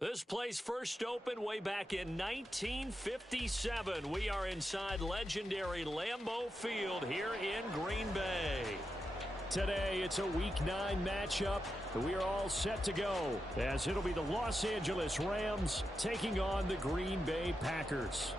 This place first opened way back in 1957. We are inside legendary Lambeau Field here in Green Bay. Today, it's a Week 9 matchup. We are all set to go, as it'll be the Los Angeles Rams taking on the Green Bay Packers.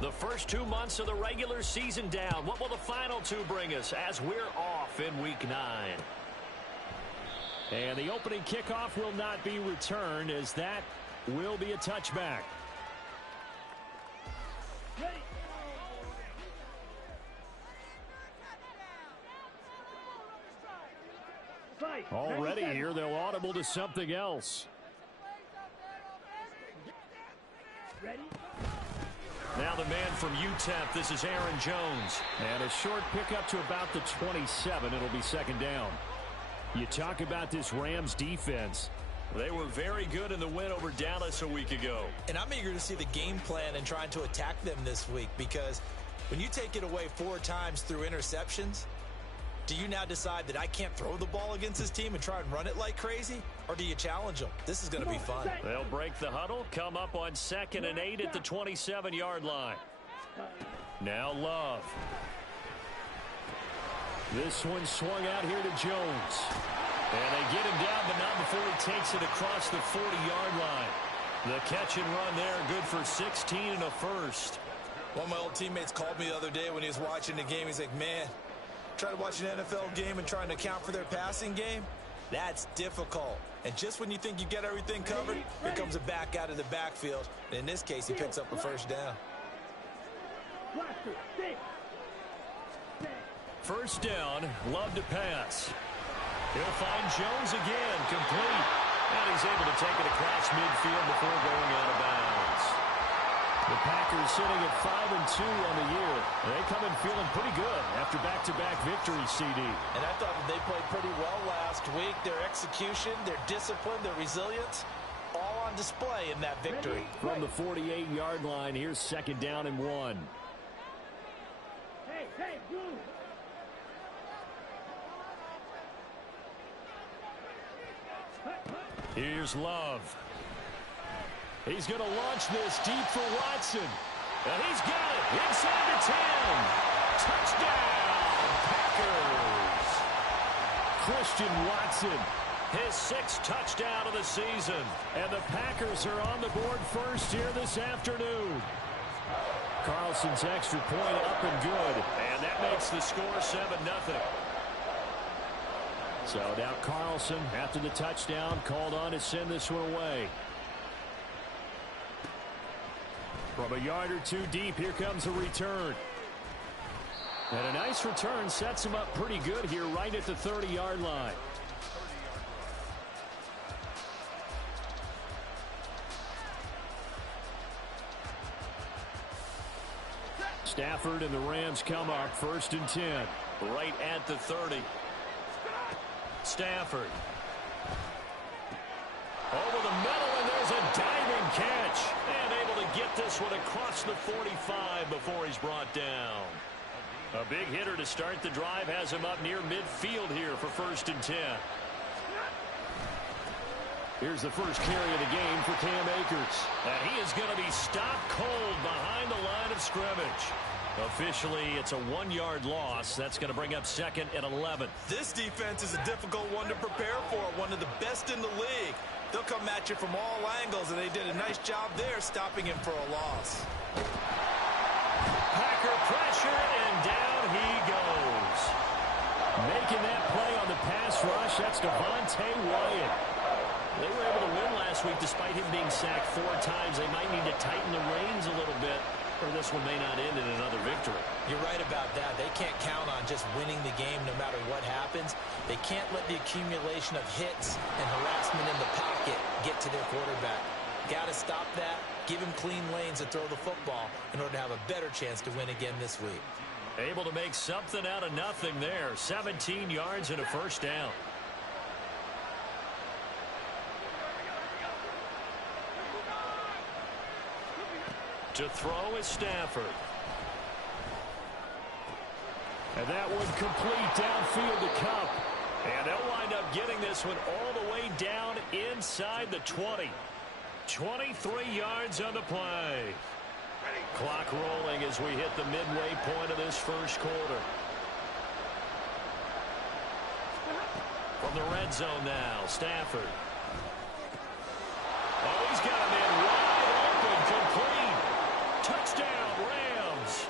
The first 2 months of the regular season down. What will the final 2 bring us as we're off in Week 9? And the opening kickoff will not be returned, as that will be a touchback. Already here, they'll audible to something else. Ready? Now the man from UTEP, this is Aaron Jones. And a short pickup to about the 27. It'll be second down. You talk about this Rams defense. They were very good in the win over Dallas a week ago. And I'm eager to see the game plan and trying to attack them this week, because when you take it away 4 times through interceptions, do you now decide that I can't throw the ball against this team and try and run it like crazy? Or do you challenge them? This is going to be fun. They'll break the huddle, come up on 2nd and 8 at the 27-yard line. Now Love. This one swung out here to Jones. And they get him down, but not before he takes it across the 40-yard line. The catch and run there, good for 16 and a first. One of my old teammates called me the other day when he was watching the game. He's like, man, trying to watch an NFL game and trying to account for their passing game, that's difficult. And just when you think you get everything covered, here comes a back out of the backfield. And in this case, he picks up a first down. First down, Love to pass. He'll find Jones again, complete. And he's able to take it across midfield before going out of bounds. The Packers sitting at 5-2 on the year. They come in feeling pretty good after back-to-back victories, CD. And I thought that they played pretty well last week. Their execution, their discipline, their resilience, all on display in that victory. From the 48-yard line, here's second down and 1. Hey, move. Here's Love. He's going to launch this deep for Watson. And he's got it inside the 10. Touchdown, Packers. Christian Watson, his 6th touchdown of the season. And the Packers are on the board first here this afternoon. Carlson's extra point up and good. And that makes the score 7-0. So now Carlson, after the touchdown, called on to send this one away. From a yard or 2 deep, here comes a return. And a nice return sets him up pretty good here right at the 30-yard line. Stafford and the Rams come up 1st and 10. Right at the 30. Stafford. Over the middle, and there's a diving catch. And able to get this one across the 45 before he's brought down. A big hitter to start the drive has him up near midfield here for 1st and 10. Here's the first carry of the game for Cam Akers. And he is going to be stopped cold behind the line of scrimmage. Officially, it's a 1-yard loss. That's going to bring up 2nd and 11. This defense is a difficult one to prepare for, one of the best in the league. They'll come at you from all angles, and they did a nice job there stopping him for a loss. Packer pressure, and down he goes. Making that play on the pass rush, that's Devontae Wyatt. They were able to win last week despite him being sacked 4 times. They might need to tighten the reins a little bit, or this one may not end in another victory. You're right about that. They can't count on just winning the game no matter what happens. They can't let the accumulation of hits and harassment in the pocket get to their quarterback. Got to stop that, give him clean lanes to throw the football in order to have a better chance to win again this week. Able to make something out of nothing there. 17 yards and a first down. To throw is Stafford. And that one complete downfield to Cup. And they'll wind up getting this one all the way down inside the 20. 23 yards on the play. Clock rolling as we hit the midway point of this first quarter. From the red zone now, Stafford. Oh, he's got him in wide open, complete. Touchdown, Rams.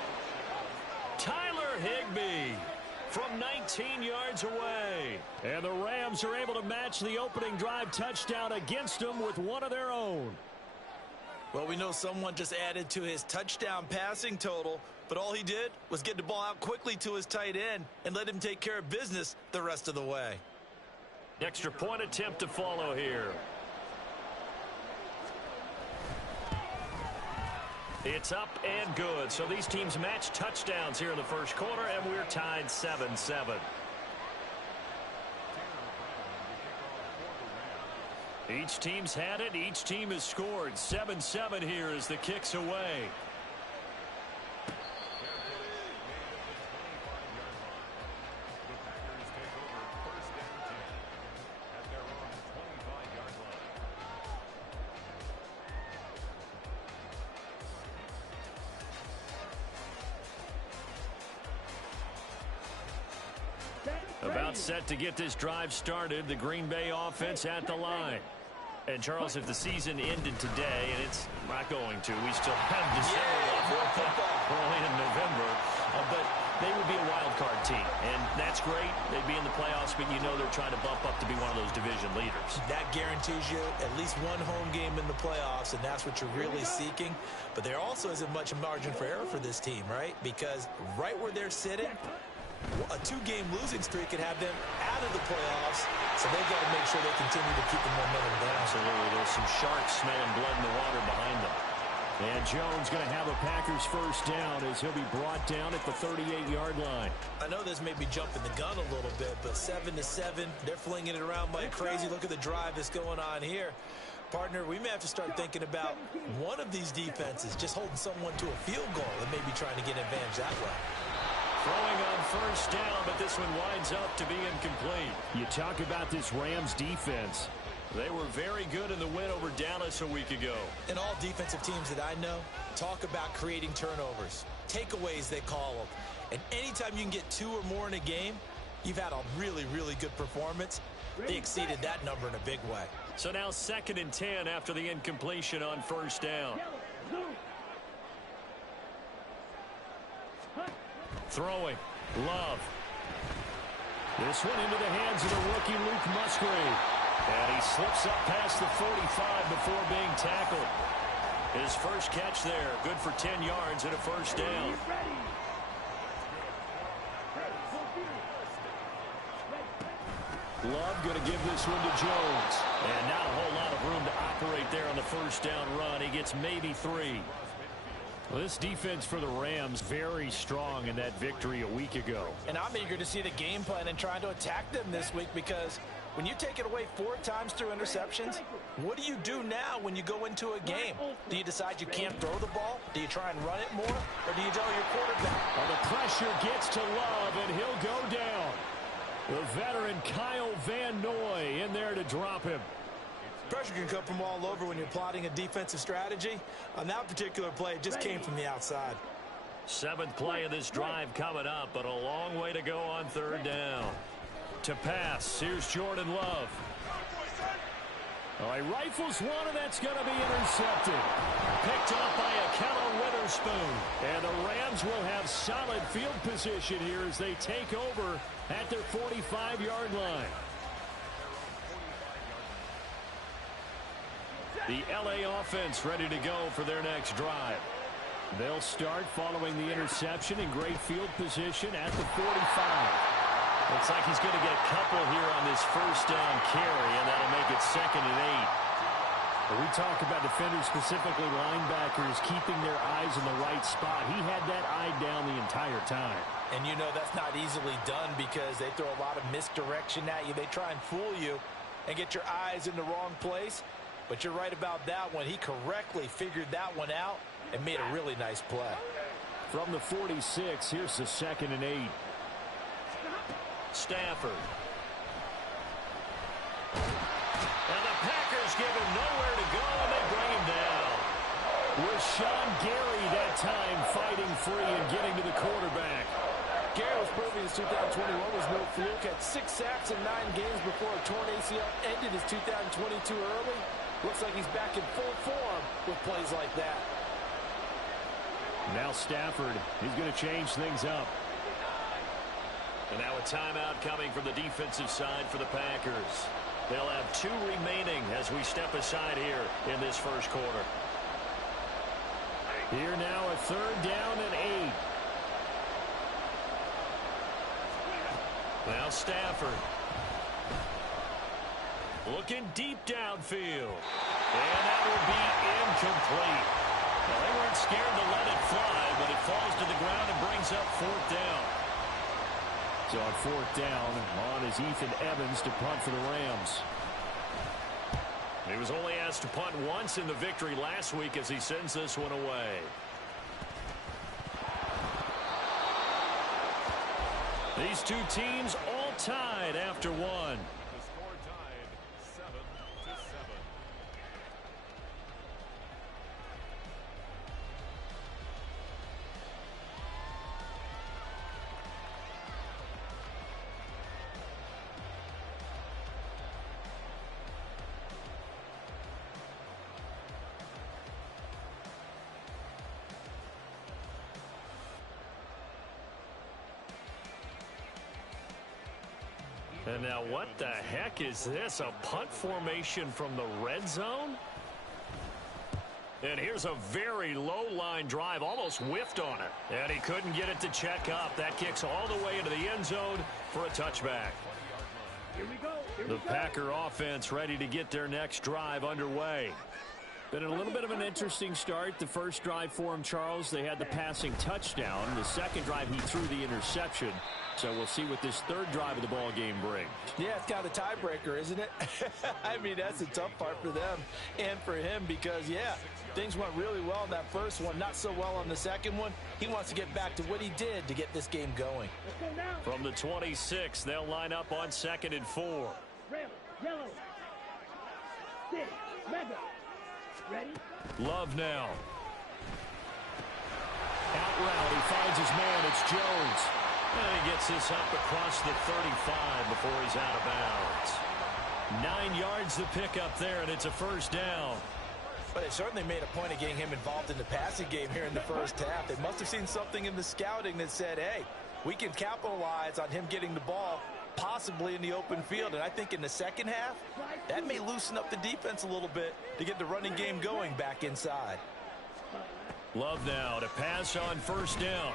Tyler Higbee from 19 yards away. And the Rams are able to match the opening drive touchdown against them with one of their own. Well, we know someone just added to his touchdown passing total, but all he did was get the ball out quickly to his tight end and let him take care of business the rest of the way. Extra point attempt to follow here. It's up and good. So these teams match touchdowns here in the first quarter, and we're tied 7-7. Each team's had it. Each team has scored. 7-7 here as the kick's away. About set to get this drive started. The Green Bay offense at the line. And, Charles, if the season ended today, and it's not going to, we still have December left. We're only in November. But they would be a wild card team. And that's great. They'd be in the playoffs, but you know they're trying to bump up to be one of those division leaders. That guarantees you at least one home game in the playoffs, and that's what you're really seeking. But there also isn't much margin for error for this team, right? Because right where they're sitting, a two-game losing streak could have them out of the playoffs, so they've got to make sure they continue to keep the momentum down. Absolutely. There's some sharks smelling blood in the water behind them. And Jones going to have a Packers first down as he'll be brought down at the 38-yard line. I know this may be jumping the gun a little bit, but 7-7, they're flinging it around like crazy. Look at the drive that's going on here. Partner, we may have to start thinking about one of these defenses just holding someone to a field goal and maybe trying to get an advantage that way. Throwing on first down, but this one winds up to be incomplete. You talk about this Rams defense. They were very good in the win over Dallas a week ago. And all defensive teams that I know talk about creating turnovers, takeaways they call them. And anytime you can get 2 or more in a game, you've had a really, really good performance. They exceeded that number in a big way. So now 2nd and 10 after the incompletion on first down. Throwing. Love. This one into the hands of the rookie Luke Musgrave. And he slips up past the 45 before being tackled. His first catch there. Good for 10 yards and a first down. Love going to give this one to Jones. And not a whole lot of room to operate there on the first down run. He gets maybe 3. Well, this defense for the Rams very strong in that victory a week ago. And I'm eager to see the game plan and trying to attack them this week, because when you take it away 4 times through interceptions, what do you do now when you go into a game? Do you decide you can't throw the ball? Do you try and run it more? Or do you tell your quarterback? Well, the pressure gets to Love, and he'll go down. The veteran Kyle Van Noy in there to drop him. Pressure can come from all over when you're plotting a defensive strategy. On that particular play, it just came from the outside. 7th play of this drive coming up, but a long way to go on 3rd down. To pass, here's Jordan Love. He rifles one, and that's going to be intercepted. Picked up by Akello Witherspoon. And the Rams will have solid field position here as they take over at their 45-yard line. The LA offense ready to go for their next drive. They'll start following the interception in great field position at the 45. Looks like he's going to get a couple here on this first down carry, and that'll make it 2nd and 8. When we talk about defenders, specifically linebackers, keeping their eyes in the right spot. He had that eye down the entire time. And you know that's not easily done because they throw a lot of misdirection at you. They try and fool you and get your eyes in the wrong place. But you're right about that one. He correctly figured that one out and made a really nice play. From the 46, here's the 2nd and 8. Stafford. And the Packers give him nowhere to go, and they bring him down. Rashawn Gary that time fighting free and getting to the quarterback. Gary was proving his 2021 was no fluke. Had 6 sacks in 9 games before a torn ACL ended his 2022 early. Looks like he's back in full form with plays like that. Now Stafford, he's going to change things up. And now a timeout coming from the defensive side for the Packers. They'll have 2 remaining as we step aside here in this first quarter. Here now a 3rd down and 8. Now Stafford. Looking deep downfield. And that will be incomplete. Well, they weren't scared to let it fly, but it falls to the ground and brings up 4th down. So on 4th down, on is Ethan Evans to punt for the Rams. He was only asked to punt once in the victory last week as he sends this one away. These 2 teams all tied after 1. The score tied 7-7. And now what the heck is this? A punt formation from the red zone? And here's a very low line drive, almost whiffed on it. And he couldn't get it to check up. That kicks all the way into the end zone for a touchback. Here we go. The Packer offense ready to get their next drive underway. Been a little bit of an interesting start. The first drive for him, Charles, they had the passing touchdown. The second drive, he threw the interception. So we'll see what this 3rd drive of the ball game brings. Yeah, it's kind of a tiebreaker, isn't it? I mean, that's the tough part for them and for him because, yeah, things went really well in that first one, not so well on the second one. He wants to get back to what he did to get this game going. Let's go now. From the 26, they'll line up on 2nd and 4. Red, yellow. Stick, mega. Ready? Love now. Out route, he finds his man. It's Jones. And he gets this up across the 35 before he's out of bounds. 9 yards to pick up there, and it's a 1st down. But they certainly made a point of getting him involved in the passing game here in the first half. They must have seen something in the scouting that said, hey, we can capitalize on him getting the ball possibly in the open field. And I think in the second half, that may loosen up the defense a little bit to get the running game going back inside. Love now to pass on 1st down.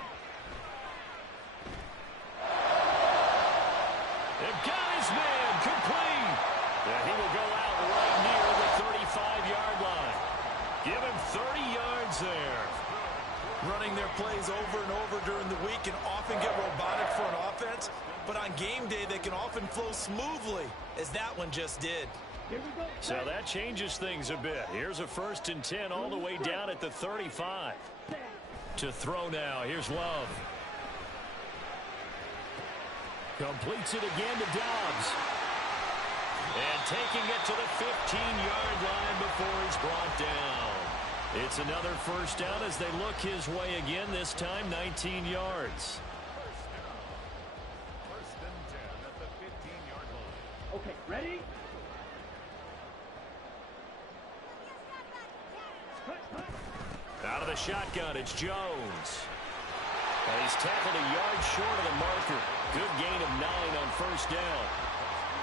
They've got his man complete. And he will go out right near the 35-yard line. Give him 30 yards there. Running their plays over and over during the week can often get robotic for an offense, but on game day they can often flow smoothly, as that one just did. Here we go. So that changes things a bit. Here's a 1st and 10 all the way down at the 35. To throw now. Here's Love. Completes it again to Dobbs. And taking it to the 15-yard line before he's brought down. It's another 1st down as they look his way again, this time 19 yards. First and 10 at the 15-yard line. Okay, ready? Out of the shotgun, it's Jones. And he's tackled a yard short of the marker. Good gain of 9 on 1st down.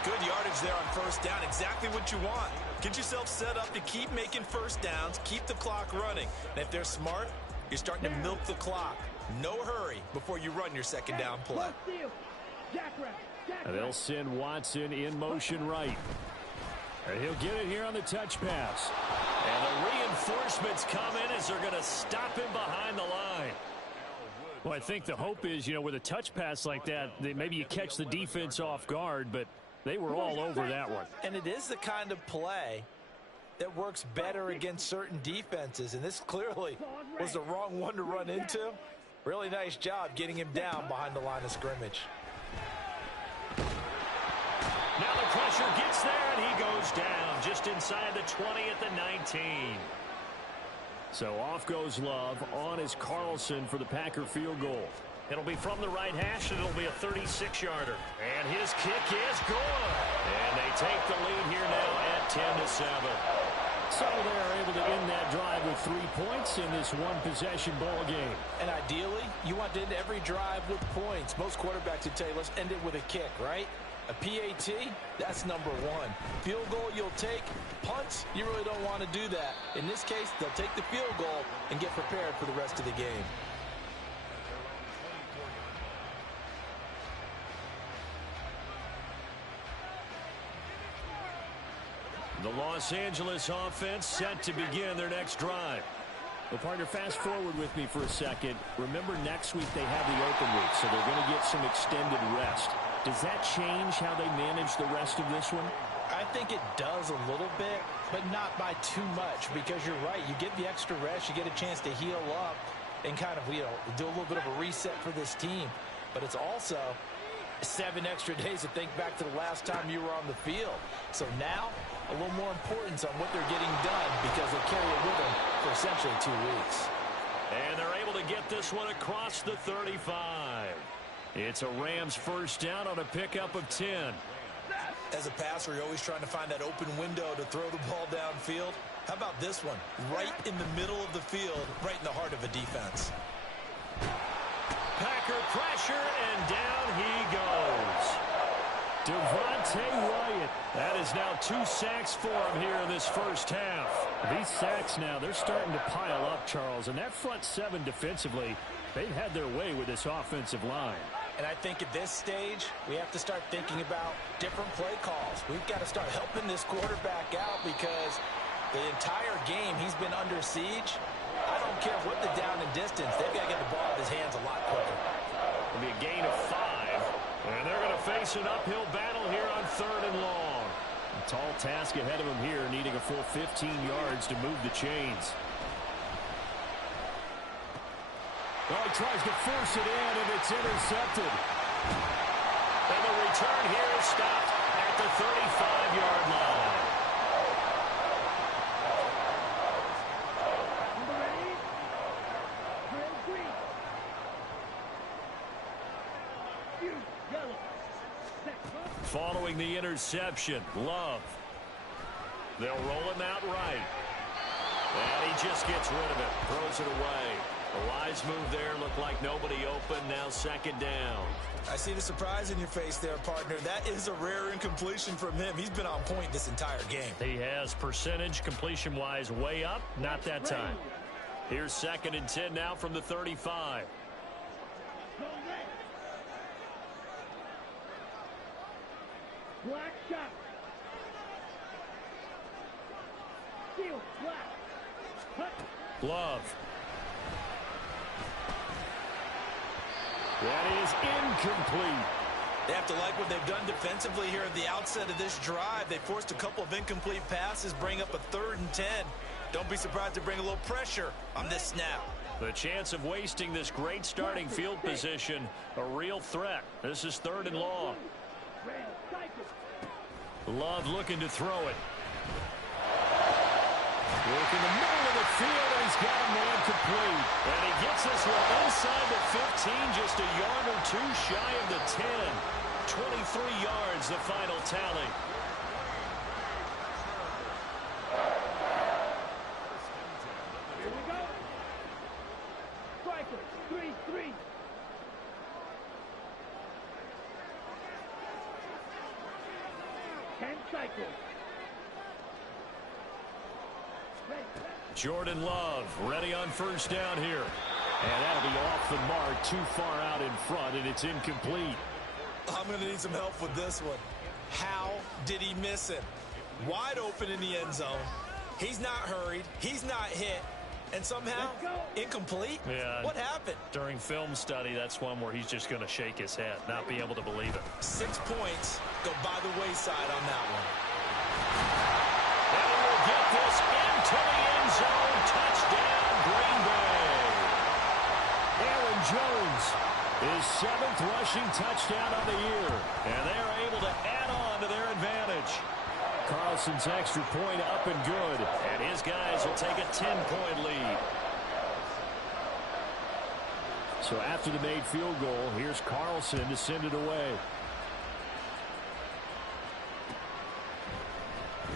Good yardage there on 1st down. Exactly what you want. Get yourself set up to keep making 1st downs, keep the clock running. And if they're smart, you're starting to milk the clock. No hurry before you run your 2nd down play. And they'll send Watson in motion right. And he'll get it here on the touch pass. And the reinforcements come in as they're going to stop him behind the line. Well, I think the hope is, with a touch pass like that maybe you catch the defense off guard, but they were all over that one. And it is the kind of play that works better against certain defenses, and this clearly was the wrong one to run into. Really nice job getting him down behind the line of scrimmage. Now the pressure gets there, and he goes down just inside the 20 at the 19. So off goes Love. On is Carlson for the Packer field goal. It'll be from the right hash, and it'll be a 36-yarder. And his kick is good. And they take the lead here now at 10-7. So they're able to end that drive with 3 points in this one-possession ball game. And ideally, you want to end every drive with points. Most quarterbacks would tell you, let's end it with a kick, right? A PAT, that's number one. Field goal you'll take. Punts, you really don't want to do that. In this case, they'll take the field goal and get prepared for the rest of the game. The Los Angeles offense set to begin their next drive. Well, partner, fast forward with me for a second. Remember, next week they have the open week, so they're going to get some extended rest. Does that change how they manage the rest of this one? I think it does a little bit, but not by too much, because you're right. You get the extra rest, you get a chance to heal up and kind of, do a little bit of a reset for this team. But it's also 7 extra days to think back to the last time you were on the field. So now, a little more importance on what they're getting done because they carry it with them for essentially 2 weeks. And they're able to get this one across the 35. It's a Rams first down on a pickup of 10. As a passer, you're always trying to find that open window to throw the ball downfield. How about this one? Right in the middle of the field, right in the heart of a defense. Packer pressure, and down he goes. Devontae Wyatt. That is now 2 sacks for him here in this first half. These sacks now, they're starting to pile up, Charles. And that front 7 defensively, they've had their way with this offensive line. And I think at this stage, we have to start thinking about different play calls. We've got to start helping this quarterback out because the entire game he's been under siege. I don't care what the down and distance. They've got to get the ball out of his hands a lot quicker. It'll be a gain of 5. And they're going to face an uphill battle here on 3rd and long. A tall task ahead of him here, needing a full 15 yards to move the chains. Well, he tries to force it in, and it's intercepted. And the return here is stopped at the 35-yard line. Following the interception, Love. They'll roll him out right. And he just gets rid of it, throws it away. A wise move there, looked like nobody open, now 2nd down. I see the surprise in your face there, partner. That is a rare incompletion from him. He's been on point this entire game. He has percentage completion-wise way up, not that time. Here's 2nd and 10 now from the 35. Black shot. Steal, black. Cut. Love. That is incomplete. They have to like what they've done defensively here at the outset of this drive. They forced a couple of incomplete passes, bring up a 3rd and 10. Don't be surprised to bring a little pressure on this snap. The chance of wasting this great starting field position, a real threat. This is 3rd and long. Love looking to throw it. Work in the middle of the field, and he's got a man complete. And he gets this one inside the 15, just a yard or 2 shy of the 10. 23 yards, the final tally. Here we go. Striker, 3-3. Cycle. Jordan Love ready on first down here. And that'll be off the mark, too far out in front, and it's incomplete. I'm going to need some help with this one. How did he miss it? Wide open in the end zone. He's not hurried. He's not hit. And somehow, incomplete? Yeah. What happened? During film study, that's one where he's just going to shake his head, not be able to believe it. 6 points go by the wayside on that one. And he will get this into the end zone. Touchdown, Green Bay. Aaron Jones His 7th rushing touchdown of the year. And they are able to add on to their advantage. Carlson's extra point up and good. And his guys will take a 10-point lead. So after the made field goal, here's Carlson to send it away.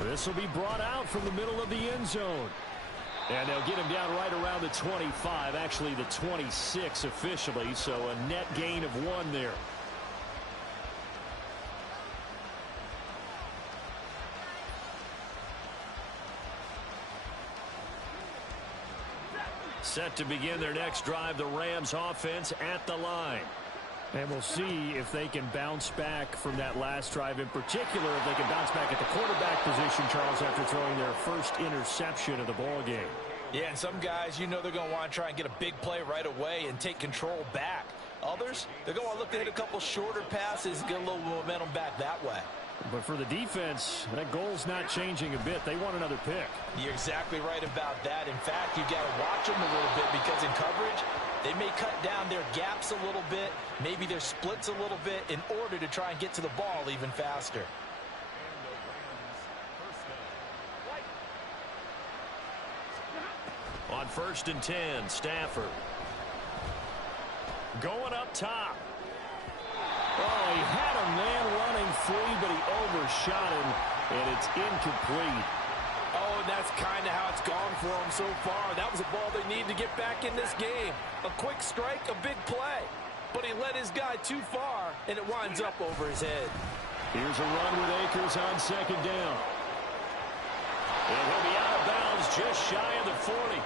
This will be brought out from the middle of the end zone. And they'll get him down right around the 25, actually the 26 officially, so a net gain of 1 there. Set to begin their next drive, the Rams offense at the line. And we'll see if they can bounce back from that last drive, in particular if they can bounce back at the quarterback position, Charles, after throwing their first interception of the ball game. Yeah, and some guys, you know, they're going to want to try and get a big play right away and take control back. Others, they're going to look to hit a couple shorter passes and get a little momentum back that way. But for the defense, that goal's not changing a bit. They want another pick. You're exactly right about that. In fact, you've got to watch them a little bit because in coverage, they may cut down their gaps a little bit, maybe their splits a little bit in order to try and get to the ball even faster. On 1st and 10, Stafford. Going up top. Oh, he had a man running free, but he overshot him, and it's incomplete. Oh, and that's kind of how it's gone for him so far. That was a ball they need to get back in this game. A quick strike, a big play. But he led his guy too far, and it winds up over his head. Here's a run with Akers on 2nd down. And he'll be out of bounds just shy of the 40.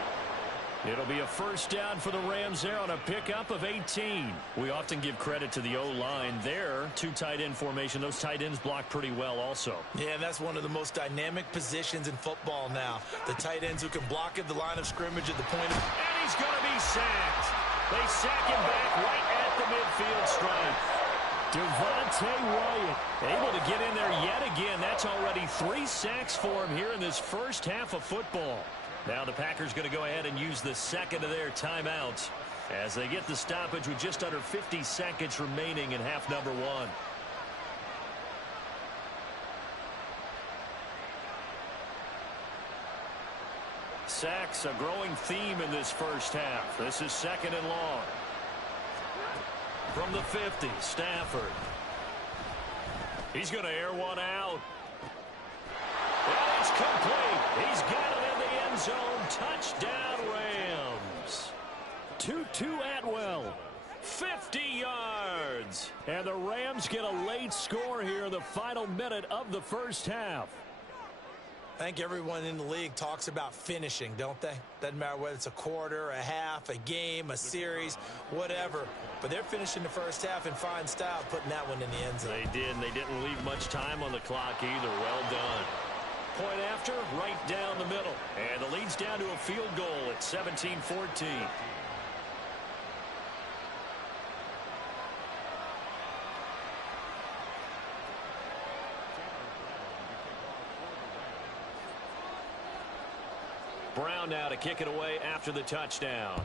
It'll be a 1st down for the Rams there on a pickup of 18. We often give credit to the O-line there. 2 tight end formation. Those tight ends block pretty well also. Yeah, that's one of the most dynamic positions in football now. The tight ends who can block at the line of scrimmage at the point of... And he's going to be sacked. They sack him back right at the midfield stripe. Devontae Wyatt able to get in there yet again. That's already 3 sacks for him here in this first half of football. Now the Packers going to go ahead and use the 2nd of their timeouts as they get the stoppage with just under 50 seconds remaining in half number 1. Sacks a growing theme in this first half. This is 2nd and long. From the 50, Stafford. He's going to air one out. And it's complete. He's got it in the end zone. Touchdown, Rams. Tutu Atwell, 50 yards. And the Rams get a late score here in the final minute of the first half. I think everyone in the league talks about finishing, don't they? Doesn't matter whether it's a quarter, a half, a game, a series, whatever. But they're finishing the first half in fine style, putting that one in the end zone. They did, and they didn't leave much time on the clock either. Well done. Point after, right down the middle. And the lead's down to a field goal at 17-14. Brown now to kick it away after the touchdown.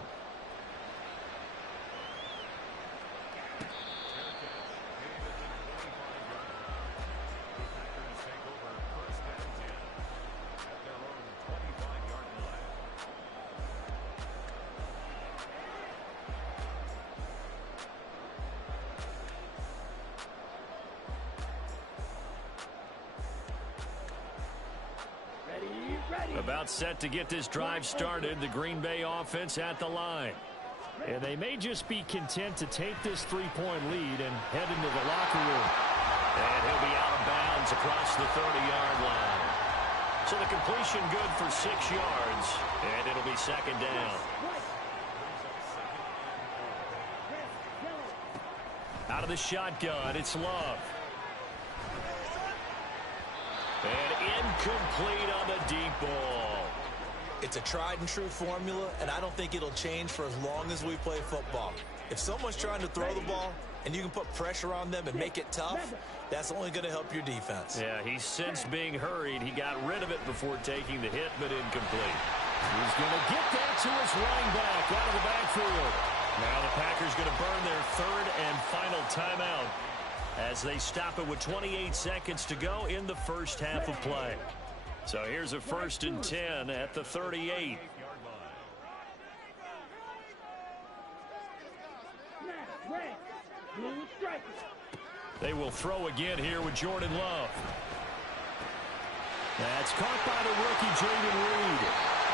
About set to get this drive started. The Green Bay offense at the line. And they may just be content to take this 3-point lead and head into the locker room. And he'll be out of bounds across the 30-yard line. So the completion good for 6 yards. And it'll be 2nd down. Out of the shotgun, it's Love. And incomplete on the deep ball. It's a tried-and-true formula, and I don't think it'll change for as long as we play football. If someone's trying to throw the ball and you can put pressure on them and make it tough, that's only going to help your defense. Yeah, he sensed being hurried. He got rid of it before taking the hit, but incomplete. He's going to get that to his running back out of the backfield. Now the Packers going to burn their third and final timeout as they stop it with 28 seconds to go in the first half of play. So here's a 1st and 10 at the 38. They will throw again here with Jordan Love. That's caught by the rookie, Jaden Reed.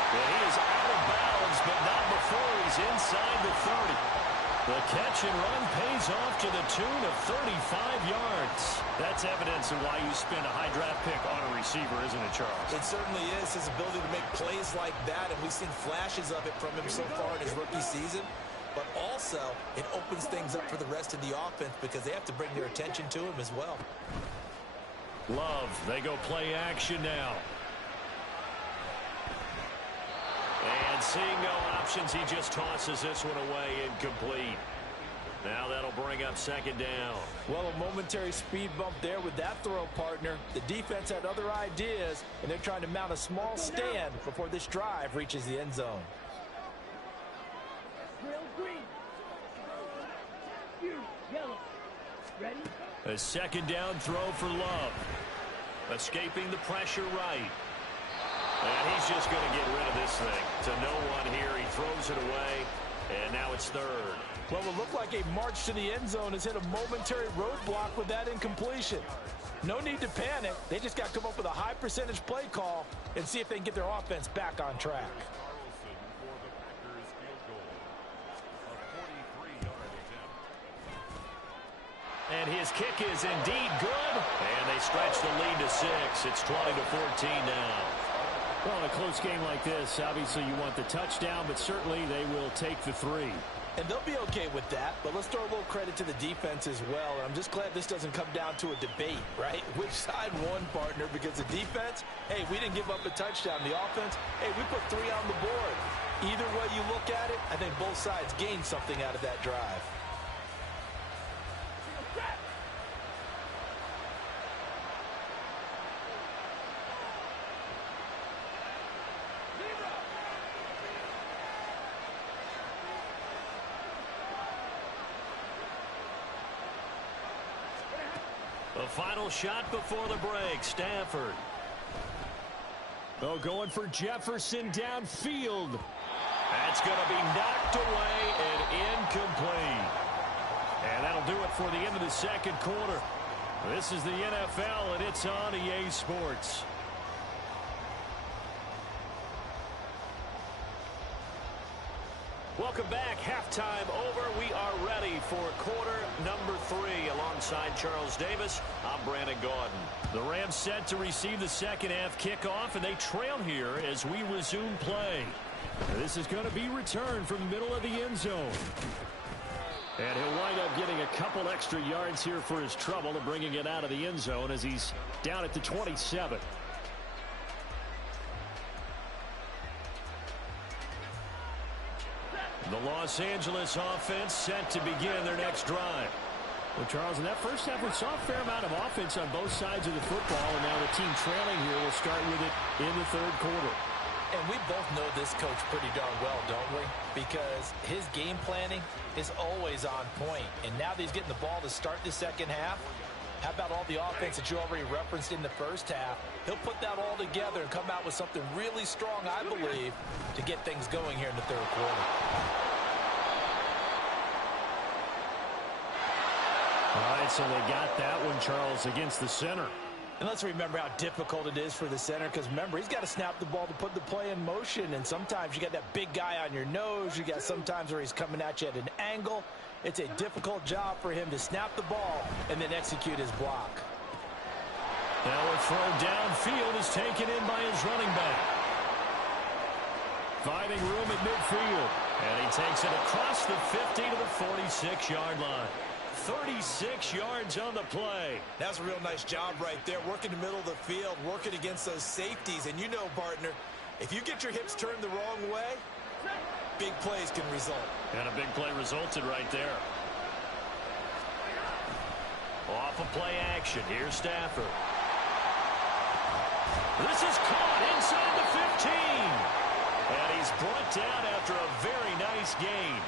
And he is out of bounds, but not before he's inside the 30. The catch and run pays off to the tune of 35 yards. That's evidence of why you spend a high draft pick on a receiver, isn't it, Charles? It certainly is. His ability to make plays like that, and we've seen flashes of it from him so far in his rookie season. But also, it opens things up for the rest of the offense because they have to bring their attention to him as well. Love, they go play action now. And seeing no options, he just tosses this one away incomplete. Now that'll bring up 2nd down. Well, a momentary speed bump there with that throw, partner. The defense had other ideas, and they're trying to mount a small stand before this drive reaches the end zone. A 2nd down throw for Love. Escaping the pressure right. And he's just going to get rid of this thing. To no one here. He throws it away. And now it's 3rd. Well, it looked like a march to the end zone has hit a momentary roadblock with that incompletion. No need to panic. They just got to come up with a high percentage play call and see if they can get their offense back on track. And his kick is indeed good. And they stretch the lead to 6. It's 20-14 now. Well, in a close game like this, obviously you want the touchdown, but certainly they will take the 3. And they'll be okay with that, but let's throw a little credit to the defense as well. And I'm just glad this doesn't come down to a debate, right? Which side won, partner? Because the defense, hey, we didn't give up a touchdown. The offense, hey, we put 3 on the board. Either way you look at it, I think both sides gained something out of that drive. The final shot before the break. Stafford. Oh, going for Jefferson downfield. That's going to be knocked away and incomplete. And that'll do it for the end of the 2nd quarter. This is the NFL, and it's on EA Sports. Welcome back. Halftime over. We are ready for quarter number 3. Alongside Charles Davis, I'm Brandon Gaudin. The Rams set to receive the 2nd half kickoff, and they trail here as we resume play. This is going to be returned from the middle of the end zone. And he'll wind up getting a couple extra yards here for his trouble and bringing it out of the end zone as he's down at the 27. The Los Angeles offense set to begin their next drive. Well, Charles, in that first half, we saw a fair amount of offense on both sides of the football, and now the team trailing here will start with it in the 3rd quarter. And we both know this coach pretty darn well, don't we? Because his game planning is always on point. And now that he's getting the ball to start the 2nd half, how about all the offense that you already referenced in the first half? He'll put that all together and come out with something really strong, I believe, to get things going here in the 3rd quarter. All right, so they got that one, Charles, against the center. And let's remember how difficult it is for the center, because remember, he's got to snap the ball to put the play in motion, and sometimes you got that big guy on your nose. You got sometimes where he's coming at you at an angle. It's a difficult job for him to snap the ball and then execute his block. Now a throw downfield is taken in by his running back. Finding room at midfield. And he takes it across the 50 to the 46-yard line. 36 yards on the play. That's a real nice job right there, working the middle of the field, working against those safeties. And you know, partner, if you get your hips turned the wrong way, big plays can result. And a big play resulted right there. Off of play action. Here's Stafford. This is caught inside the 15. And he's brought down after a very nice gain.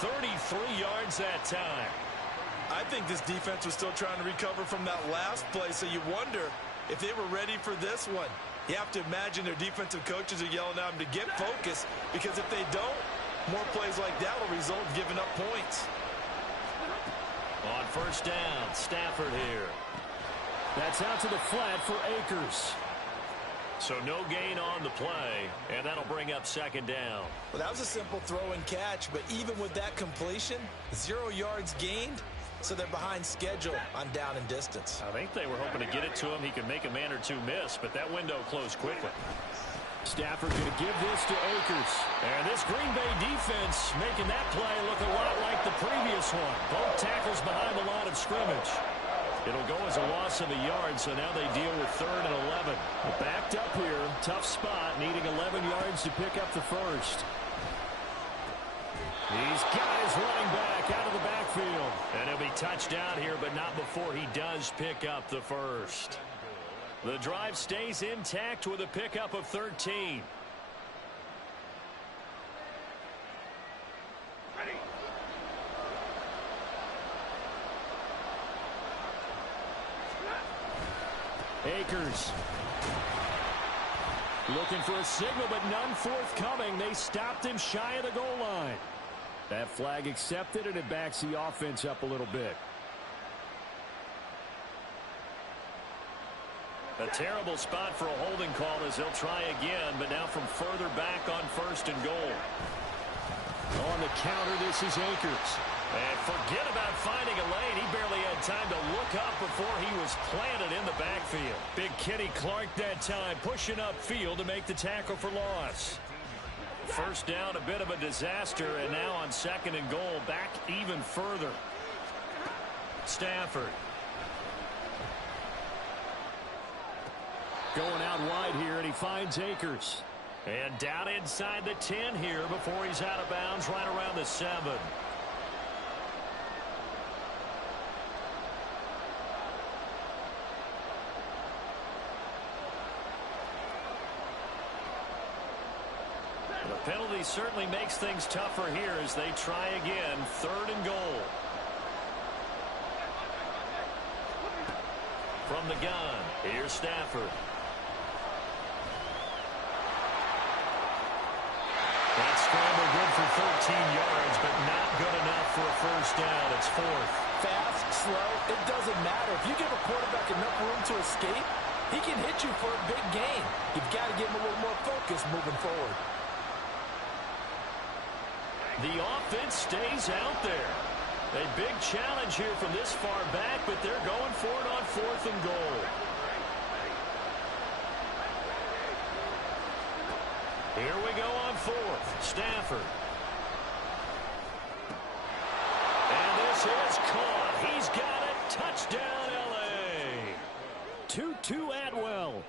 33 yards that time. I think this defense was still trying to recover from that last play, so you wonder if they were ready for this one. You have to imagine their defensive coaches are yelling at them to get focused, because if they don't, more plays like that will result in giving up points. On first down, Stafford here. That's out to the flat for Akers. So no gain on the play, and that'll bring up second down. Well, that was a simple throw and catch, but even with that completion, 0 yards gained, so they're behind schedule on down and distance. I think they were hoping to get it to him. He could make a man or two miss, but that window closed quickly. Stafford going to give this to Akers. And this Green Bay defense making that play look a lot like the previous one. Both tackles behind the line of scrimmage. It'll go as a loss of a yard, so now they deal with 3rd and 11. Backed up here. Tough spot, needing 11 yards to pick up the first. He's got his running back out of the backfield. And he'll be touched down here, but not before he does pick up the first. The drive stays intact with a pickup of 13. Akers looking for a signal, but none forthcoming. They stopped him shy of the goal line. That flag accepted, and it backs the offense up a little bit. A terrible spot for a holding call as they'll try again, but now from further back on 1st and goal. On the counter, this is Akers. And forget about finding a lane. He barely had time to look up before he was planted in the backfield. Big Kenny Clark that time pushing upfield to make the tackle for loss. First down, a bit of a disaster, and now on 2nd and goal, back even further. Stafford. Going out wide here, and he finds Akers. And down inside the 10 here before he's out of bounds right around the 7. The penalty certainly makes things tougher here as they try again. 3rd and goal. From the gun, here's Stafford. That scramble good for 13 yards, but not good enough for a first down. It's 4th. Fast, slow, it doesn't matter. If you give a quarterback enough room to escape, he can hit you for a big gain. You've got to give him a little more focus moving forward. The offense stays out there. A big challenge here from this far back, but they're going for it on 4th and goal. Here we go on 4th. Stafford. And this is caught. He's got it. Touchdown, L.A. Tutu Atwell.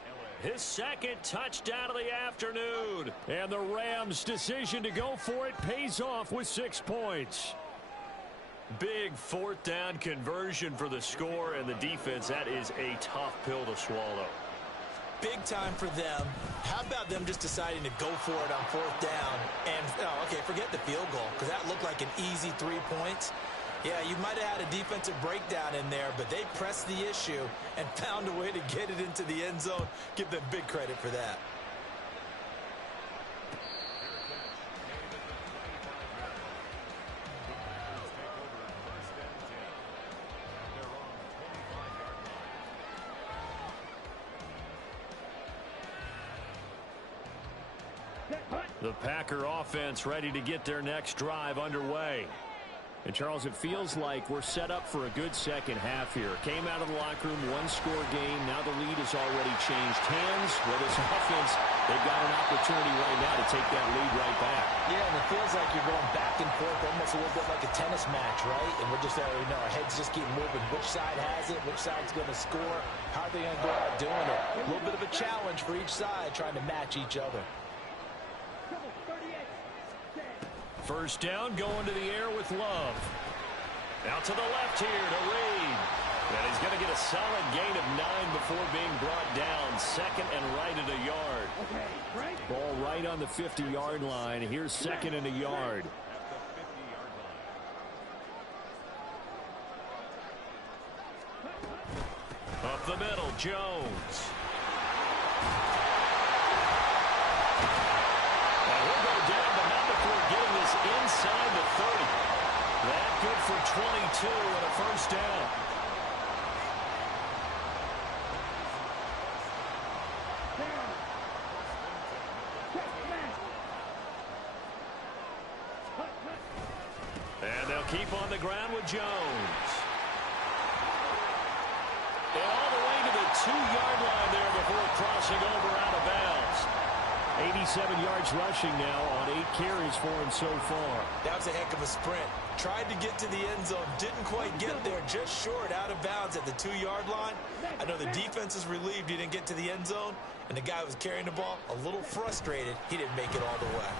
His 2nd touchdown of the afternoon. And the Rams' decision to go for it pays off with 6 points. Big 4th down conversion for the score, and the defense, that is a tough pill to swallow. Big time for them. How about them just deciding to go for it on 4th down? And, okay, forget the field goal, because that looked like an easy 3 points. Yeah, you might have had a defensive breakdown in there, but they pressed the issue and found a way to get it into the end zone. Give them big credit for that. The Packer offense ready to get their next drive underway. And, Charles, it feels like we're set up for a good second half here. Came out of the locker room, 1-score game. Now the lead has already changed hands. Well, this offense, they've got an opportunity right now to take that lead right back. Yeah, and it feels like you're going back and forth, almost a little bit like a tennis match, right? And we're just already know our heads just keep moving. Which side has it? Which side's going to score? How are they going to go out doing it? A little bit of a challenge for each side, trying to match each other. First down, going to the air with Love. Out to the left here to Reed. And he's going to get a solid gain of 9 before being brought down. 2nd and right at a yard. Ball right on the 50-yard line. Here's 2nd and a yard. with Jones. And he'll go down, but not before getting this inside the 30. That good for 22 and a first down. And they'll keep on the ground with Jones. And all the way to the 2-yard line there before crossing over out of bounds. 87 yards rushing now on 8 carries for him so far. That was a heck of a sprint. Tried to get to the end zone, didn't quite get there, just short out of bounds at the 2-yard line. I know the defense is relieved he didn't get to the end zone, and the guy who was carrying the ball, a little frustrated, he didn't make it all the way.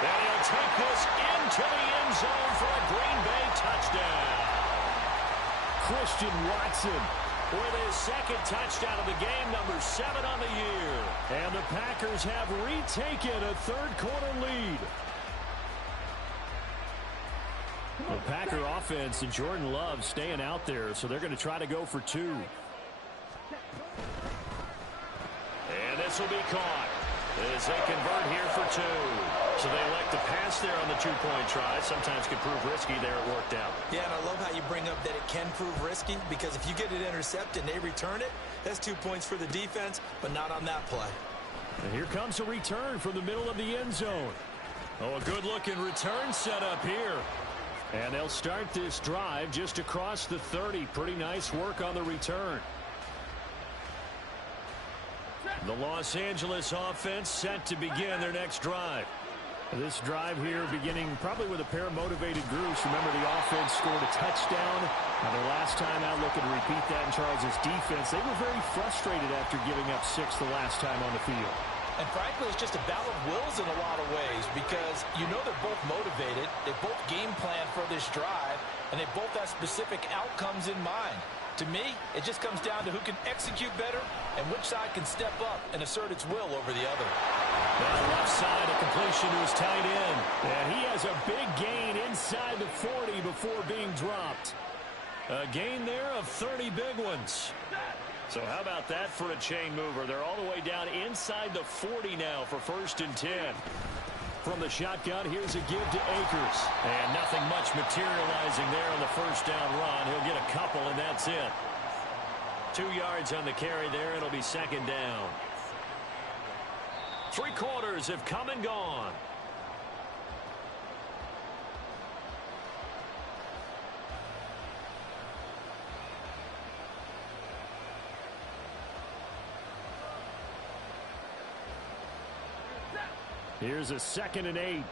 And he'll take this into the end zone for a Green Bay touchdown. Christian Watson with his second touchdown of the game, number 7 on the year. And the Packers have retaken a third-quarter lead. The Packer offense and Jordan Love staying out there, so they're going to try to go for 2. And this will be caught as they convert here for 2. So they elect to pass there on the 2-point try. Sometimes can prove risky. There it worked out. Yeah, and I love how you bring up that it can prove risky, because if you get it intercepted and they return it, that's 2 points for the defense, but not on that play. And here comes a return from the middle of the end zone. Oh, a good-looking return set up here. And they'll start this drive just across the 30. Pretty nice work on the return. The Los Angeles offense set to begin their next drive. This drive here beginning probably with a pair of motivated groups. Remember, the offense scored a touchdown. Their last time out, looking to repeat that in Charles' defense. They were very frustrated after giving up 6 the last time on the field. And frankly, it's just a battle of wills in a lot of ways, because you know they're both motivated, they both game plan for this drive, and they both have specific outcomes in mind. To me, it just comes down to who can execute better and which side can step up and assert its will over the other. Now left side, a completion to his tight end. And he has a big gain inside the 40 before being dropped. A gain there of 30 big ones. So how about that for a chain mover? They're all the way down inside the 40 now for 1st and 10. From the shotgun, here's a give to Akers. And nothing much materializing there on the first down run. He'll get a couple, and that's it. 2 yards on the carry there. It'll be 2nd down. 3 quarters have come and gone. Here's a 2nd and 8.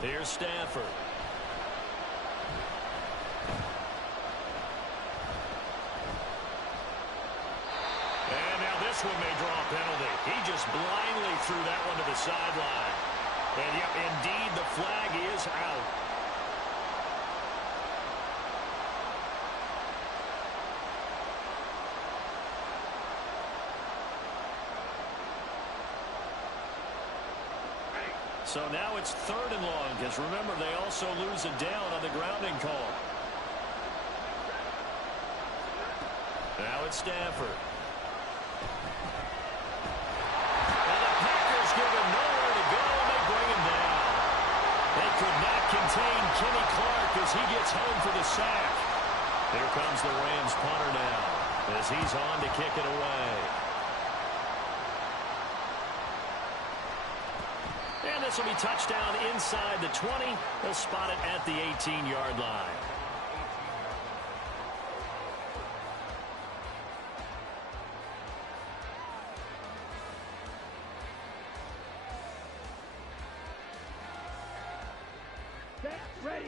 Here's Stafford. And now this one may draw a penalty. He just blindly threw that one to the sideline. And yep, indeed, the flag is out. So now it's 3rd and long, because remember, they also lose a down on the grounding call. Now it's Stafford. And the Packers give him nowhere to go, and they bring him down. They could not contain Kenny Clark as he gets home for the sack. Here comes the Rams punter now, as he's on to kick it away. And this will be touchdown inside the 20. They'll spot it at the 18-yard line.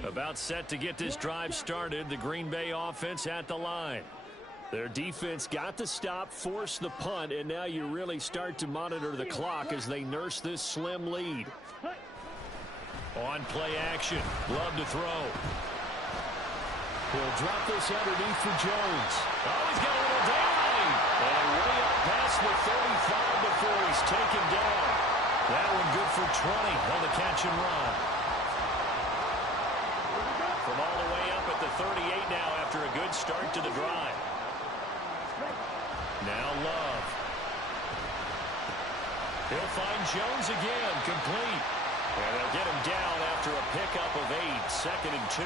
About set to get this drive started. The Green Bay offense at the line. Their defense got the stop, forced the punt, and now you really start to monitor the clock as they nurse this slim lead. On play action, Love to throw. He'll drop this underneath for Jones. Oh, he's got a little daylight. And way up past the 35 before he's taken down. That one good for 20 on the catch and run. from all the way up at the 38 now after a good start to the drive. Now Love. He'll find Jones again, complete. And they'll get him down after a pickup of 8, 2nd and 2.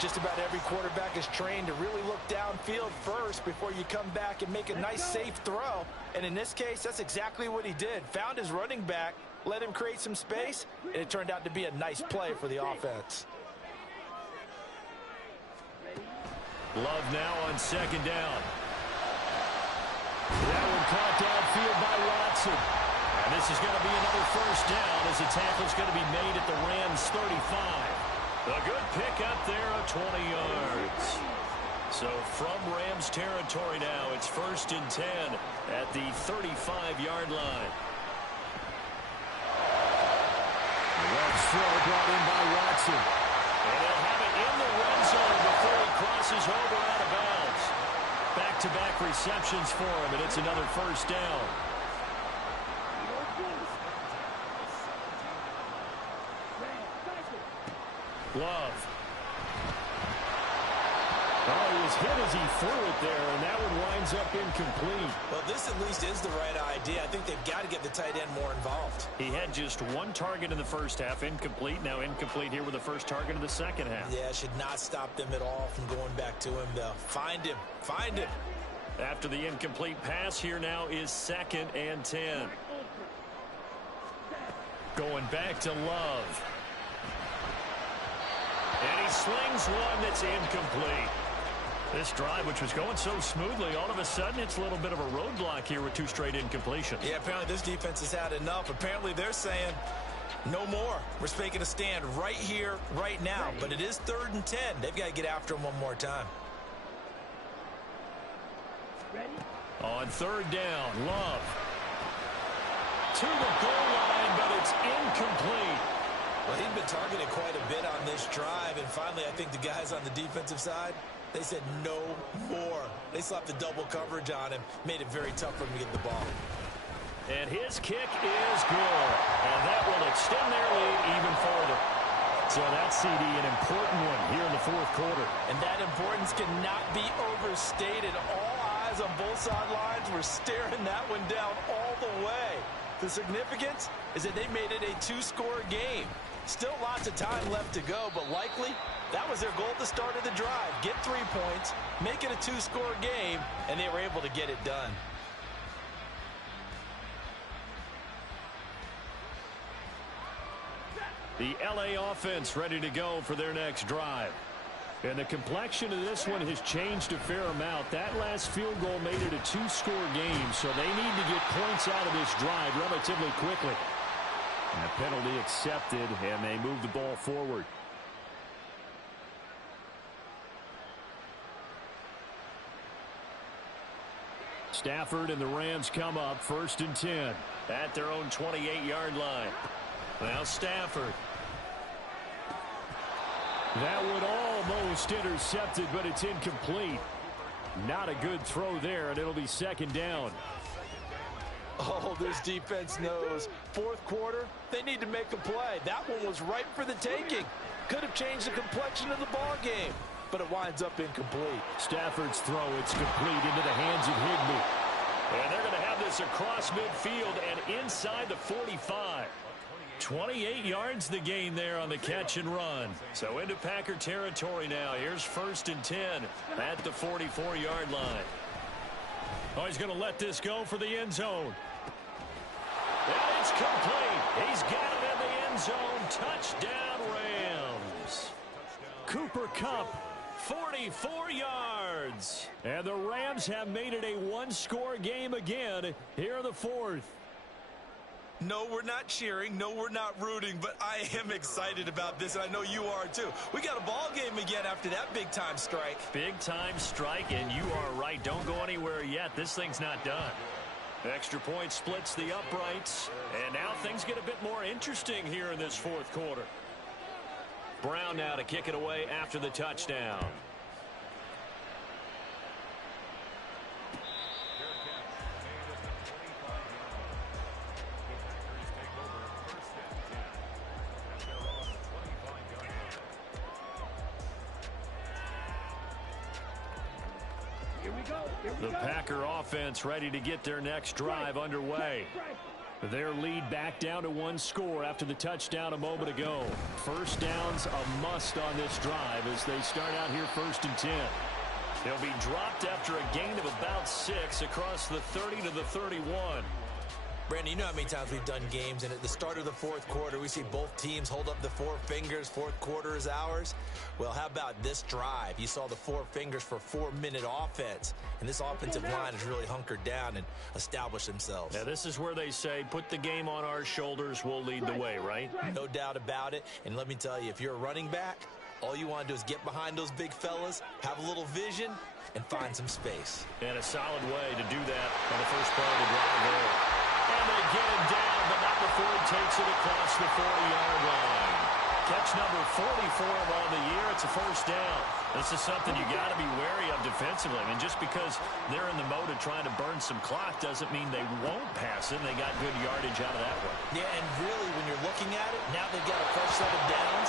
Just about every quarterback is trained to really look downfield first before you come back and make a nice, safe throw. And in this case, that's exactly what he did. Found his running back, let him create some space, and it turned out to be a nice play for the offense. Love now on 2nd down. That one caught downfield by Watson. And this is going to be another 1st down as the tackle's going to be made at the Rams' 35. A good pickup there of 20 yards. So from Rams territory now, it's 1st and 10 at the 35-yard line. Love's throw brought in by Watson. And they'll have it in the red zone before he crosses over out of bounds. Back-to-back receptions for him, and it's another 1st down. Love. Oh, he was hit as he threw it there, and that one winds up incomplete. Well, this at least is the right idea. I think they've got to get the tight end more involved. He had just 1 target in the 1st half, incomplete. Now incomplete here with the 1st target in the 2nd half. Yeah, should not stop them at all from going back to him, though. Find him. Find him. After the incomplete pass, here now is 2nd and 10. Going back to Love. And he slings one that's incomplete. This drive, which was going so smoothly, all of a sudden it's a little bit of a roadblock here with 2 straight incompletions. Yeah, apparently this defense has had enough. Apparently they're saying no more. We're making a stand right here, right now. But it is 3rd and 10. They've got to get after him one more time. On 3rd down, Love. To the goal line, but it's incomplete. Well, he'd been targeted quite a bit on this drive, and finally I think the guys on the defensive side, they said no more. They slapped the double coverage on him, made it very tough for him to get the ball. And his kick is good, and that will extend their lead even further. So that's, CD, an important one here in the 4th quarter. And that importance cannot be overstated. All eyes on both sidelines were staring that one down all the way. The significance is that they made it a 2-score game. Still lots of time left to go, but likely that was their goal at the start of the drive. Get 3 points, make it a 2-score game, and they were able to get it done. The LA offense ready to go for their next drive. And the complexion of this one has changed a fair amount. That last field goal made it a 2-score game, so they need to get points out of this drive relatively quickly. And a penalty accepted, and they move the ball forward. Stafford and the Rams come up 1st and 10 at their own 28-yard line. Now Stafford. That one almost intercepted, but it's incomplete. Not a good throw there, and it'll be 2nd down. Oh, this defense knows. 4th quarter, they need to make a play. That one was ripe for the taking. Could have changed the complexion of the ball game, but it winds up incomplete. Stafford's throw, it's complete into the hands of Higbee. And they're going to have this across midfield and inside the 45. 28 yards the gain there on the catch and run. So into Packer territory now. Here's 1st and 10 at the 44-yard line. Oh, he's going to let this go for the end zone. And it's complete. He's got it in the end zone. Touchdown, Rams. Cooper Kupp, 44 yards. And the Rams have made it a 1-score game again here in the 4th. No, we're not cheering. No, we're not rooting, but I am excited about this, and I know you are too. We got a ball game again after that big-time strike. Big-time strike, and you are right. Don't go anywhere yet. This thing's not done. Extra point splits the uprights, and now things get a bit more interesting here in this 4th quarter. Brown now to kick it away after the touchdown. The Packer offense ready to get their next drive underway. Their lead back down to one score after the touchdown a moment ago. First down's a must on this drive as they start out here 1st and 10. They'll be dropped after a gain of about 6 across the 30 to the 31. Brandon, you know how many times we've done games, and at the start of the fourth quarter, we see both teams hold up the 4 fingers, fourth quarter is ours. Well, how about this drive? You saw the 4 fingers for 4-minute offense, and this offensive line has really hunkered down and established themselves. Yeah, this is where they say, put the game on our shoulders, we'll lead the way, right? No doubt about it, and let me tell you, if you're a running back, all you want to do is get behind those big fellas, have a little vision, and find some space. And a solid way to do that on the first play of the drive there. And they get him down, but not before he takes it across the 40-yard line. Catch number 44 on the year. It's a first down. This is something you got to be wary of defensively. I mean, just because they're in the mode of trying to burn some clock doesn't mean they won't pass it. They got good yardage out of that one. Yeah, and really, when you're looking at it, now they've got a fresh set of downs.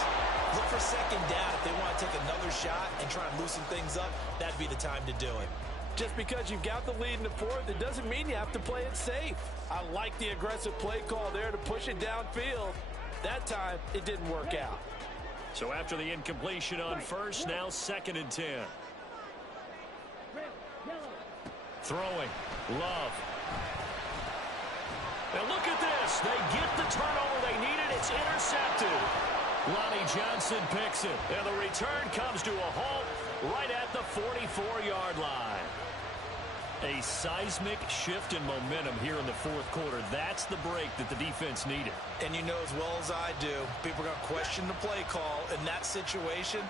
Look for second down. If they want to take another shot and try and loosen things up, that'd be the time to do it. Just because you've got the lead in the fourth, it doesn't mean you have to play it safe. I like the aggressive play call there to push it downfield. That time, it didn't work out. So after the incompletion on first, now 2nd and 10. Throwing. Love. Now look at this. They get the turnover they needed. It's intercepted. Lonnie Johnson picks it. And the return comes to a halt right at the 44-yard line. A seismic shift in momentum here in the fourth quarter. That's the break that the defense needed. And you know as well as I do, people are going to question the play call in that situation.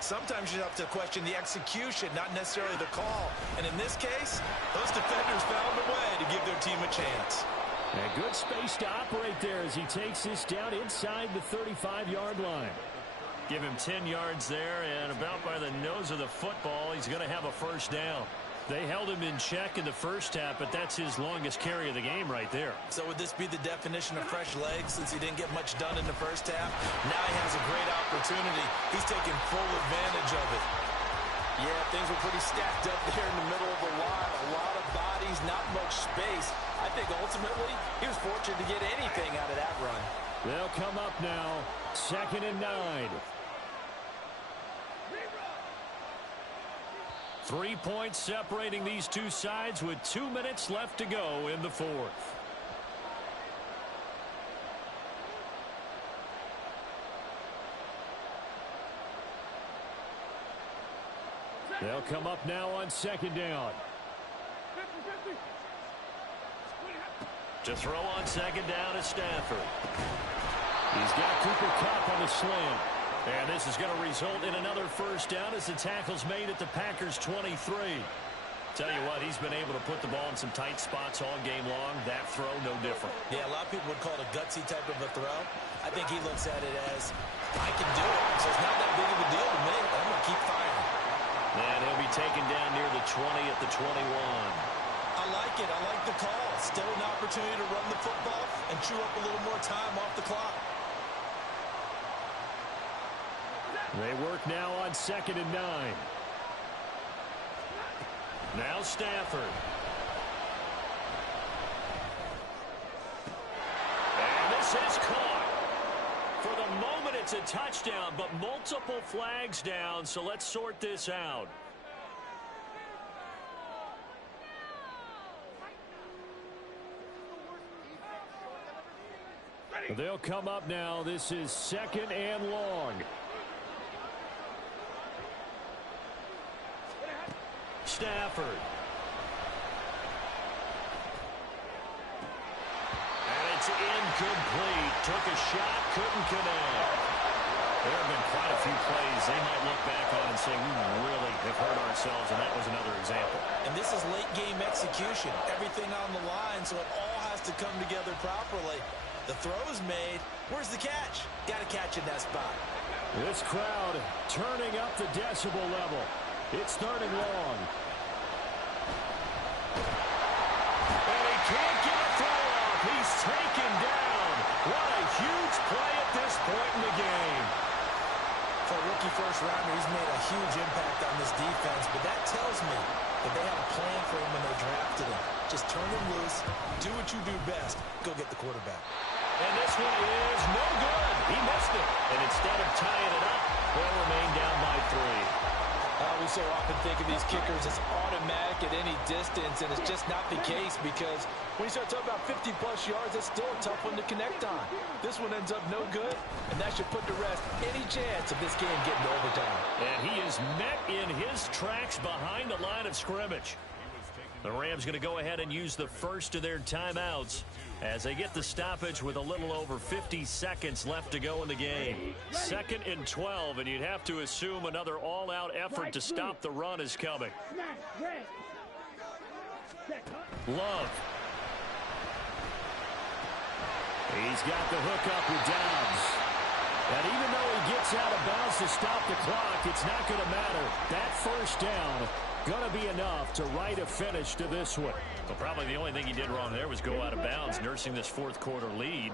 Sometimes you have to question the execution, not necessarily the call. And in this case, those defenders found a way to give their team a chance. A good space to operate there as he takes this down inside the 35-yard line. Give him 10 yards there, and about by the nose of the football, he's going to have a first down. They held him in check in the first half, but that's his longest carry of the game right there. So would this be the definition of fresh legs since he didn't get much done in the first half? Now he has a great opportunity. He's taking full advantage of it. Yeah, things were pretty stacked up there in the middle of the line. A lot of bodies, not much space. I think ultimately he was fortunate to get anything out of that run. They'll come up now, 2nd and 9. 3 points separating these two sides with 2 minutes left to go in the fourth. They'll come up now on 2nd down. To throw on 2nd down is Stafford. He's got Cooper Kupp on the slant. And this is going to result in another first down as the tackle's made at the Packers' 23. Tell you what, he's been able to put the ball in some tight spots all game long. That throw, no different. Yeah, a lot of people would call it a gutsy type of a throw. I think he looks at it as, I can do it, so it's not that big of a deal to me. I'm going to keep firing. And he'll be taken down near the 20 at the 21. I like it. I like the call. Still an opportunity to run the football and chew up a little more time off the clock. They work now on 2nd and 9. Now Stafford. And this is caught. For the moment, it's a touchdown, but multiple flags down, so let's sort this out. They'll come up now. This is 2nd and long. Stafford. And it's incomplete. Took a shot, couldn't connect. There have been quite a few plays they might look back on and say, we really have hurt ourselves, and that was another example. And this is late-game execution. Everything on the line, so it all has to come together properly. The throw's made. Where's the catch? Got to catch in that spot. This crowd turning up the decibel level. It's 3rd and long. And he can't get a throw off. He's taken down. What a huge play at this point in the game. For a rookie first rounder, he's made a huge impact on this defense, but that tells me that they had a plan for him when they drafted him. Just turn him loose, do what you do best, go get the quarterback. And this one is no good. He missed it. And instead of tying it up, they'll remain down by 3. We so often think of these kickers as automatic at any distance, and it's just not the case because when you start talking about 50-plus yards, it's still a tough one to connect on. This one ends up no good, and that should put to rest any chance of this game getting to overtime. And he is met in his tracks behind the line of scrimmage. The Rams going to go ahead and use the first of their timeouts as they get the stoppage with a little over 50 seconds left to go in the game. 2nd and 12, and you'd have to assume another all-out effort to stop the run is coming. Love. He's got the hook up with Dobbs. And even though he gets out of bounds to stop the clock, it's not going to matter. That first down going to be enough to write a finish to this one. Well, probably the only thing he did wrong there was go out of bounds, nursing this fourth-quarter lead.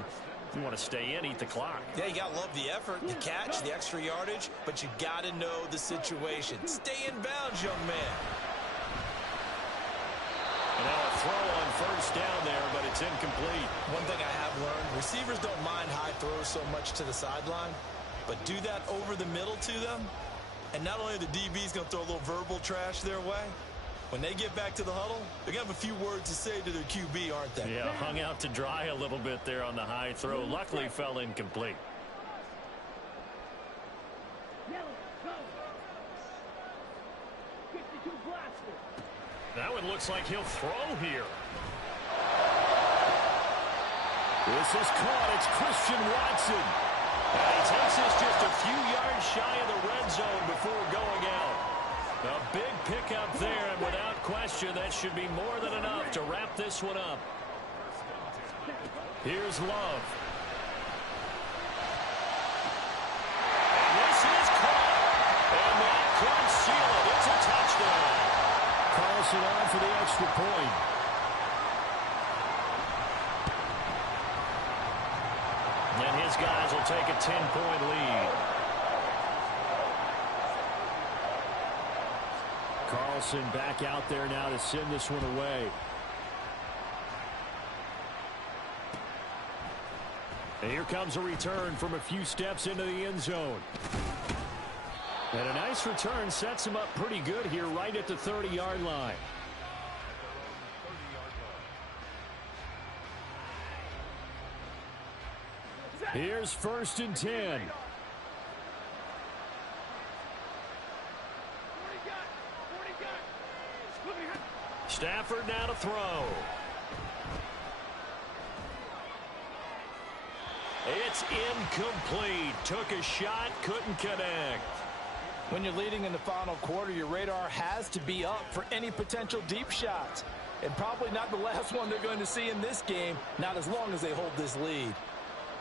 You want to stay in, eat the clock. Yeah, you got to love the effort, the catch, the extra yardage, but you got to know the situation. Stay in bounds, young man. And now a throw on first down there, but it's incomplete. One thing I have learned, receivers don't mind high throws so much to the sideline, but do that over the middle to them, and not only are the DBs going to throw a little verbal trash their way, when they get back to the huddle, they're going to have a few words to say to their QB, aren't they? Yeah, hung out to dry a little bit there on the high throw. Luckily fell incomplete. That one looks like he'll throw here. This is caught. It's Christian Watson. And he takes this just a few yards shy of the red zone before going out. A big pickup there, and without question, that should be more than enough to wrap this one up. Here's Love. And this is caught. And that could seal it. It's a touchdown. Carlson on for the extra point. And his guys will take a 10-point lead. Carlson back out there now to send this one away. And here comes a return from a few steps into the end zone. And a nice return sets him up pretty good here right at the 30-yard line. Here's 1st and 10. Stafford now to throw. It's incomplete. Took a shot, couldn't connect. When you're leading in the final quarter, your radar has to be up for any potential deep shots. And probably not the last one they're going to see in this game, not as long as they hold this lead.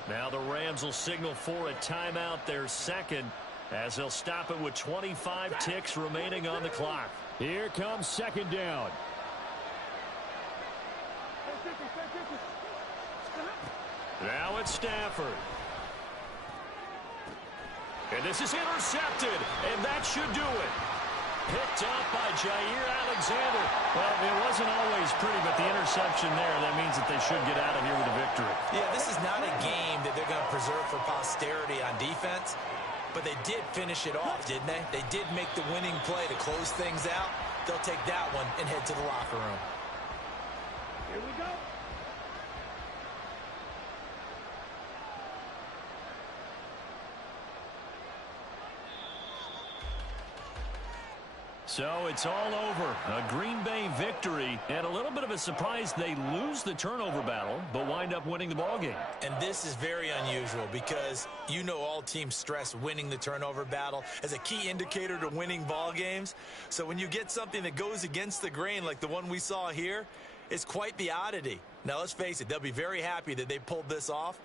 Now the Rams will signal for a timeout, their second, as they'll stop it with 25 ticks remaining on the clock. Here comes 2nd down. Now it's Stafford. And this is intercepted, and that should do it. Picked up by Jair Alexander. Well, it wasn't always pretty, but the interception there, that means that they should get out of here with a victory. Yeah, this is not a game that they're going to preserve for posterity on defense, but they did finish it off, didn't they? They did make the winning play to close things out. They'll take that one and head to the locker room. Here we go. So it's all over. A Green Bay victory, and a little bit of a surprise they lose the turnover battle, but wind up winning the ballgame. And this is very unusual because you know all teams stress winning the turnover battle as a key indicator to winning ball games. So when you get something that goes against the grain like the one we saw here, it's quite the oddity. Now let's face it, they'll be very happy that they pulled this off,